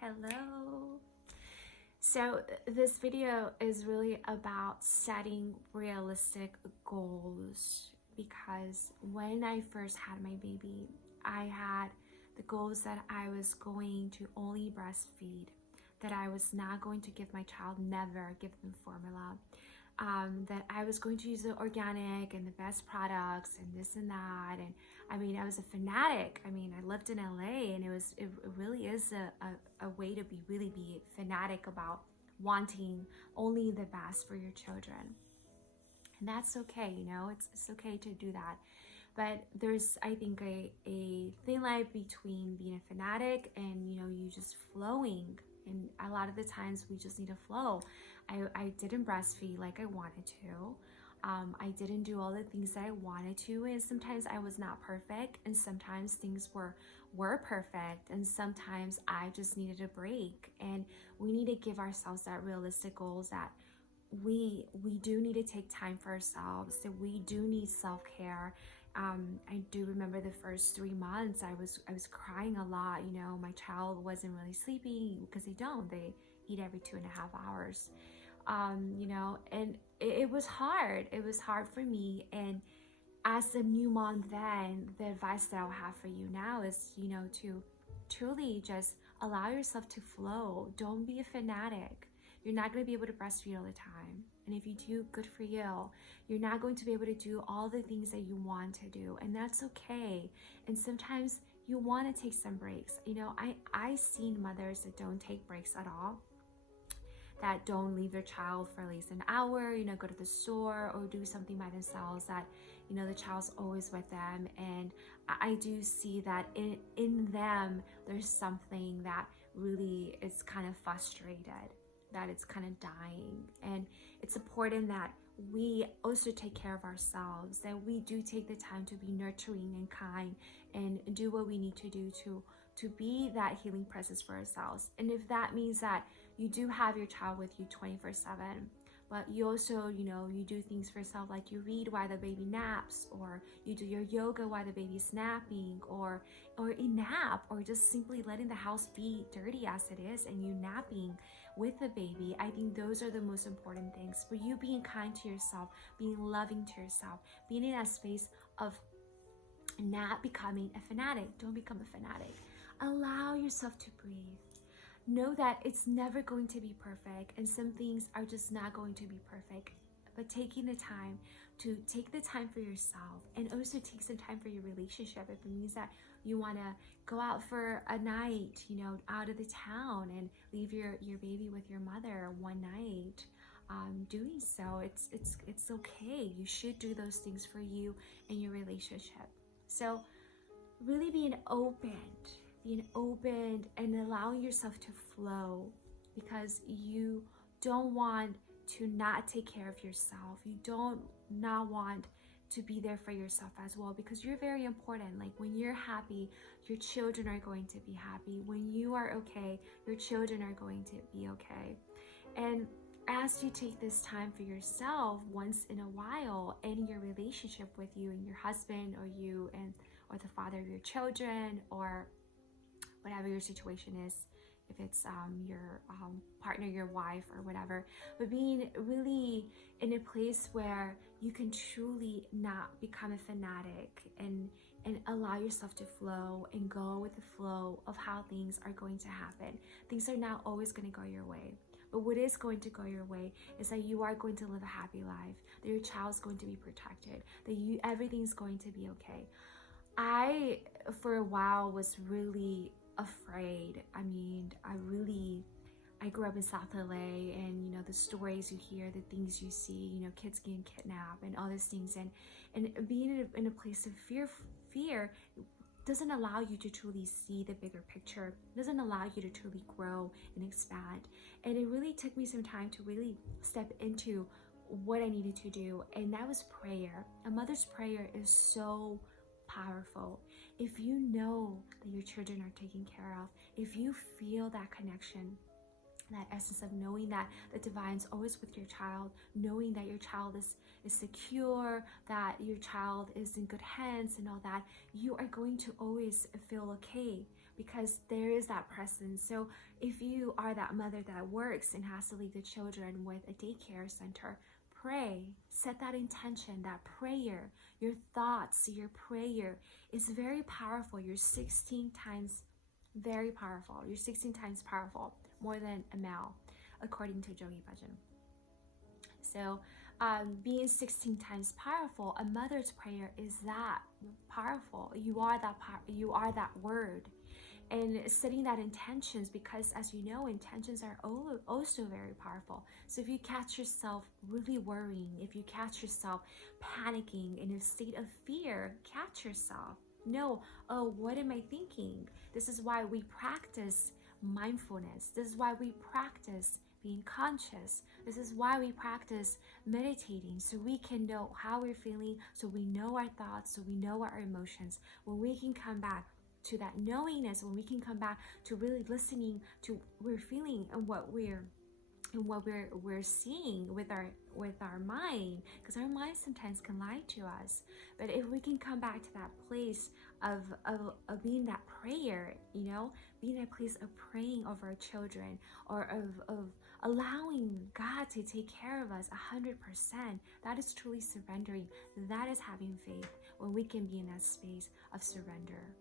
Hello. So this video is really about setting realistic goals, because when I first had my baby, I had the goals that I was going to only breastfeed, that I was not going to give my child, never give them formula, that I was going to use the organic and the best products and this and that. And I mean, I was a fanatic. I mean, I lived in LA, and it really is a way to be fanatic about wanting only the best for your children. And that's okay, it's okay to do that. But there's, I think, a thin line between being a fanatic and, you just flowing. And a lot of the times we just need to flow. I didn't breastfeed like I wanted to. I didn't do all the things that I wanted to, and sometimes I was not perfect, and sometimes things were perfect, and sometimes I just needed a break. And we need to give ourselves that realistic goals, that we do need to take time for ourselves, that we do need self-care. I do remember the first 3 months I was crying a lot. My child wasn't really sleeping, because they eat every 2.5 hours. And it was hard. It was hard for me. And as a new mom then, the advice that I'll have for you now is, to truly just allow yourself to flow. Don't be a fanatic. You're not going to be able to breastfeed all the time. And if you do, good for you. You're not going to be able to do all the things that you want to do, and that's okay. And sometimes you want to take some breaks. I've seen mothers that don't take breaks at all, that don't leave their child for at least an hour, go to the store or do something by themselves, that, the child's always with them. And I do see that in them, there's something that really is kind of frustrated, that it's kind of dying. And it's important that we also take care of ourselves, that we do take the time to be nurturing and kind, and do what we need to do to be that healing presence for ourselves. And if that means that you do have your child with you 24/7, but you also, you do things for yourself, like you read while the baby naps, or you do your yoga while the baby's napping, or a nap, or just simply letting the house be dirty as it is and you napping with the baby. I think those are the most important things. For you being kind to yourself, being loving to yourself, being in that space of not becoming a fanatic. Don't become a fanatic. Allow yourself to breathe. Know that it's never going to be perfect, and some things are just not going to be perfect. But taking the time to take the time for yourself, and also take some time for your relationship. If it means that you want to go out for a night, out of the town, and leave your baby with your mother one night, doing so, it's okay. You should do those things for you and your relationship. So really being open and allowing yourself to flow, because you don't want to not take care of yourself. You don't not want to be there for yourself as well, because you're very important. Like, when you're happy, your children are going to be happy. When you are okay, your children are going to be okay. And as you take this time for yourself once in a while, in your relationship with you and your husband, or you and or the father of your children, or whatever your situation is, if it's your partner, your wife, or whatever, but being really in a place where you can truly not become a fanatic, and allow yourself to flow and go with the flow of how things are going to happen. Things are not always going to go your way, but what is going to go your way is that you are going to live a happy life, that your child's going to be protected, that everything's going to be okay. I, for a while, was really afraid. I mean, I grew up in South LA, and the stories you hear, the things you see, kids getting kidnapped and all these things, and being in a place of fear doesn't allow you to truly see the bigger picture, doesn't allow you to truly grow and expand. And it really took me some time to really step into what I needed to do, and that was prayer. A mother's prayer is so powerful. If you know that your children are taken care of, if you feel that connection, that essence of knowing that the divine's always with your child, knowing that your child is secure, that your child is in good hands and all that, you are going to always feel okay. because there is that presence. So if you are that mother that works and has to leave the children with a daycare center, pray, set that intention, that prayer, your thoughts, your prayer is very powerful. You're 16 times very powerful. You're 16 times powerful, more than a male, according to Jogi Bhajan. So being 16 times powerful, a mother's prayer is that powerful. You are that word. And setting that intentions, because as you know, intentions are also very powerful. So if you catch yourself really worrying, if you catch yourself panicking in a state of fear, catch yourself. No, oh, what am I thinking? This is why we practice mindfulness. This is why we practice being conscious. This is why we practice meditating, so we can know how we're feeling, so we know our thoughts, so we know our emotions. When we can come back to that knowingness, when we can come back to really listening to what we're feeling and what we're seeing with our mind, because our mind sometimes can lie to us. But if we can come back to that place of being that prayer, being that place of praying over our children, or of allowing God to take care of us 100%, that is truly surrendering. That is having faith, when we can be in that space of surrender.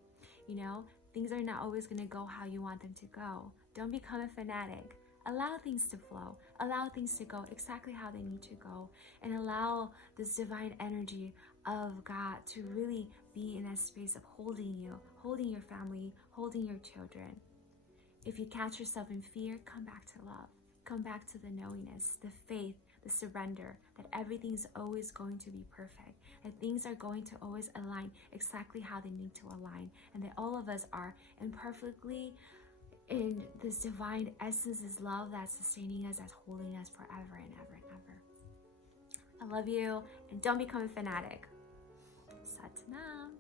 Things are not always going to go how you want them to go. Don't become a fanatic. Allow things to flow. Allow things to go exactly how they need to go. And allow this divine energy of God to really be in that space of holding you, holding your family, holding your children. If you catch yourself in fear, come back to love. Come back to the knowingness, the faith, the surrender, that everything's always going to be perfect, that things are going to always align exactly how they need to align, and that all of us are imperfectly in this divine essence, is love that's sustaining us, that's holding us forever and ever and ever. I love you, and don't become a fanatic. Sat Nam.